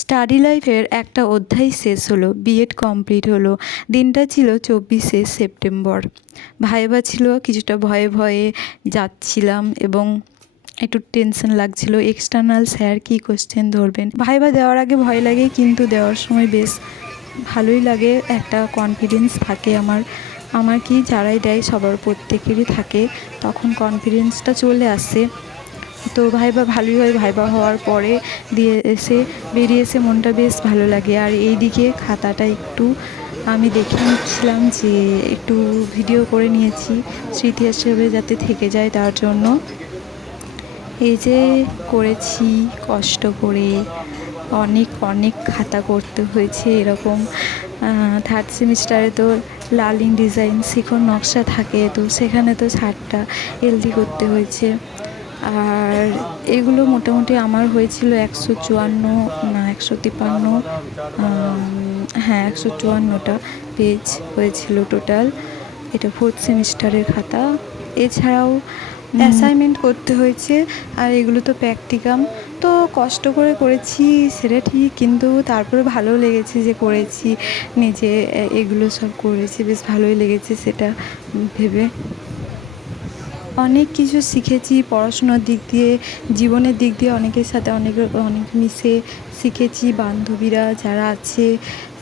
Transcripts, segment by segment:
Study লাইফের একটা অধ্যায় শেষ হলো, বিএড কমপ্লিট হলো। দিনটা ছিল 24শে সেপ্টেম্বর। ভাইবা ছিল, কিছুটা ভয়ে ভয়ে যাচ্ছিলাম এবং একটু টেনশন লাগছিল এক্সটার্নাল স্যার কী কোশ্চেন ধরবেন। ভাইবা দেওয়ার আগে ভয় লাগে, কিন্তু দেওয়ার সময় বেশ ভালোই লাগে, একটা কনফিডেন্স থাকে আমার কি যারাই দেয় সবার প্রত্যেকেরই থাকে, তখন কনফিডেন্সটা চলে আসে। তো ভাইবা ভালোই হয়। ভাইবা হওয়ার পরে বেরিয়ে এসে মনটা বেশ ভালো লাগে। আর এই দিকে খাতাটা একটু আমি দেখে নিচ্ছিলাম, যে একটু ভিডিও করে নিয়েছি স্মৃতি হিসেবে যাতে থেকে যায়, তার জন্য এই যে করেছি কষ্ট করে। অনেক অনেক খাতা করতে হয়েছে এরকম। থার্ড সেমিস্টারে তো লার্নিং ডিজাইন শিখন নকশা থাকে, তো সেখানে তো 60টা এলডি করতে হয়েছে। আর এগুলো মোটামুটি আমার হয়েছিল 154 না 153, হ্যাঁ 154টা পেজ হয়েছিল টোটাল। এটা ফোর্থ সেমিস্টারের খাতা। এছাড়াও অ্যাসাইনমেন্ট করতে হয়েছে, আর এগুলো তো প্র্যাকটিকাম। তো কষ্ট করে করেছি সেটা ঠিক, কিন্তু তারপরে ভালো লেগেছে যে করেছি নিজে, এগুলো সব করেছি, বেশ ভালোই লেগেছে সেটা ভেবে। অনেক কিছু শিখেছি পড়াশোনার দিক দিয়ে, জীবনের দিক দিয়ে অনেকের সাথে অনেক মিশে শিখেছি। বান্ধবীরা যারা আছে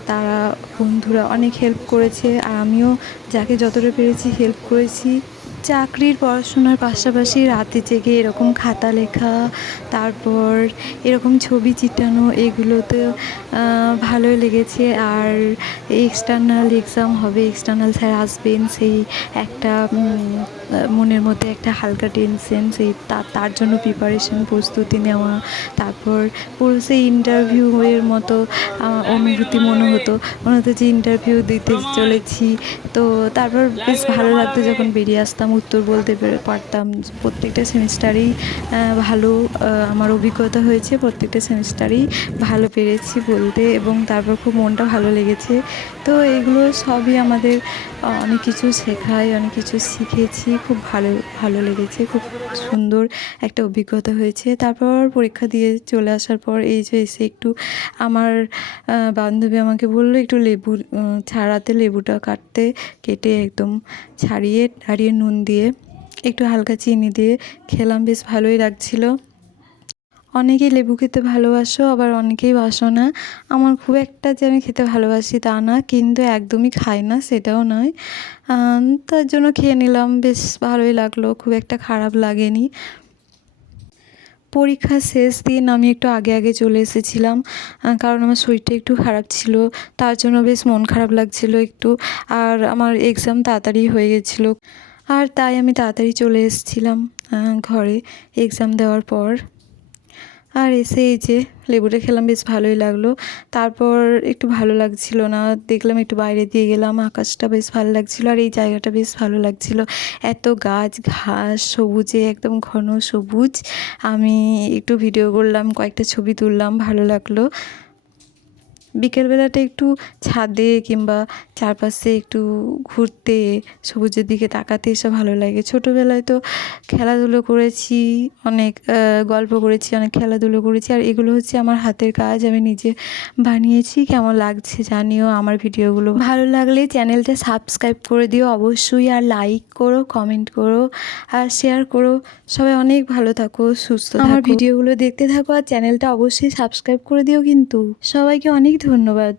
তারা, বন্ধুরা অনেক হেল্প করেছে, আর আমিও যাকে যতটা পেরেছি হেল্প করেছি। চাকরির পড়াশোনার পাশাপাশি রাতে জেগে এরকম খাতা লেখা, তারপর এরকম ছবি চিটানো, এগুলোতে ভালোই লেগেছে। আর এক্সটার্নাল এক্সাম হবে, এক্সটার্নাল স্যার আসবেন, সেই একটা মনের মধ্যে একটা হালকা টেনশন, সেই তার জন্য প্রিপারেশন, প্রস্তুতি নেওয়া। তারপর পুরো সেই ইন্টারভিউয়ের মতো অনুভূতি মনে হতো যে ইন্টারভিউ দিতে চলেছি। তো তারপর বেশ ভালো লাগতো যখন বেরিয়ে আসতাম, উত্তর বলতে পারতাম। প্রত্যেকটা সেমিস্টারেই ভালো আমার অভিজ্ঞতা হয়েছে, প্রত্যেকটা সেমিস্টারেই ভালো পেরেছি বলতে, এবং তারপর খুব মনটা ভালো লেগেছে। তো এগুলো সবই আমাদের অনেক কিছু শেখায়, অনেক কিছু শিখেছি, খুব ভালো লেগেছে, খুব সুন্দর একটা অভিজ্ঞতা হয়েছে। তারপর পরীক্ষা দিয়ে চলে আসার পর এই যে এসে একটু আমার বান্ধবী আমাকে বললো একটু লেবু ছাড়াতে, লেবুটা কেটে একদম ছাড়িয়ে নুন দিয়ে একটু হালকা চিনি দিয়ে খেলাম, বেশ ভালোই লাগছিল। অনেকেই লেবু খেতে ভালোবাসো, আবার অনেকেই বাসো না। আমার খুব একটা যে আমি খেতে ভালোবাসি তা না, কিন্তু একদমই খাই না সেটাও নয়। তার জন্য খেয়ে নিলাম, বেশ ভালোই লাগলো, খুব একটা খারাপ লাগেনি। পরীক্ষার শেষ দিন আমি একটু আগে চলে এসেছিলাম, কারণ আমার শরীরটা একটু খারাপ ছিল, তার জন্য বেশ মন খারাপ লাগছিল একটু। আর আমার এক্সাম তাড়াতাড়ি হয়ে গেছিলো, আর তাই আমি তাড়াতাড়ি চলে এসেছিলাম ঘরে এক্সাম দেওয়ার পর। আর এসে এই যে লেবুটা খেলাম, বেশ ভালোই লাগলো। তারপর একটু ভালো লাগছিল না, দেখলাম একটু বাইরে দিয়ে গেলাম, আকাশটা বেশ ভালো লাগছিল, আর এই জায়গাটা বেশ ভালো লাগছিল। এত গাছ ঘাস সবুজে একদম ঘন সবুজ। আমি একটু ভিডিও করলাম, কয়েকটা ছবি তুললাম, ভালো লাগলো। বিকেলবেলাটা একটু ছাদে কিংবা চারপাশে একটু ঘুরতে, সবুজের দিকে তাকাতে এসব ভালো লাগে। ছোটোবেলায় তো খেলাধুলো করেছি, অনেক গল্প করেছি, অনেক খেলাধুলো করেছি, আর এগুলো হচ্ছে আমার হাতের কাজ, আমি নিজে বানিয়েছি। কেমন লাগছে জানিও আমার ভিডিওগুলো। ভালো লাগলে চ্যানেলটা সাবস্ক্রাইব করে দিও অবশ্যই, আর লাইক করো, কমেন্ট করো, আর শেয়ার করো। সবাই অনেক ভালো থাকো, সুস্থ থাকো, আমার ভিডিওগুলো দেখতে থাকো, আর চ্যানেলটা অবশ্যই সাবস্ক্রাইব করে দিও কিন্তু। সবাইকে অনেক ধন্যবাদ।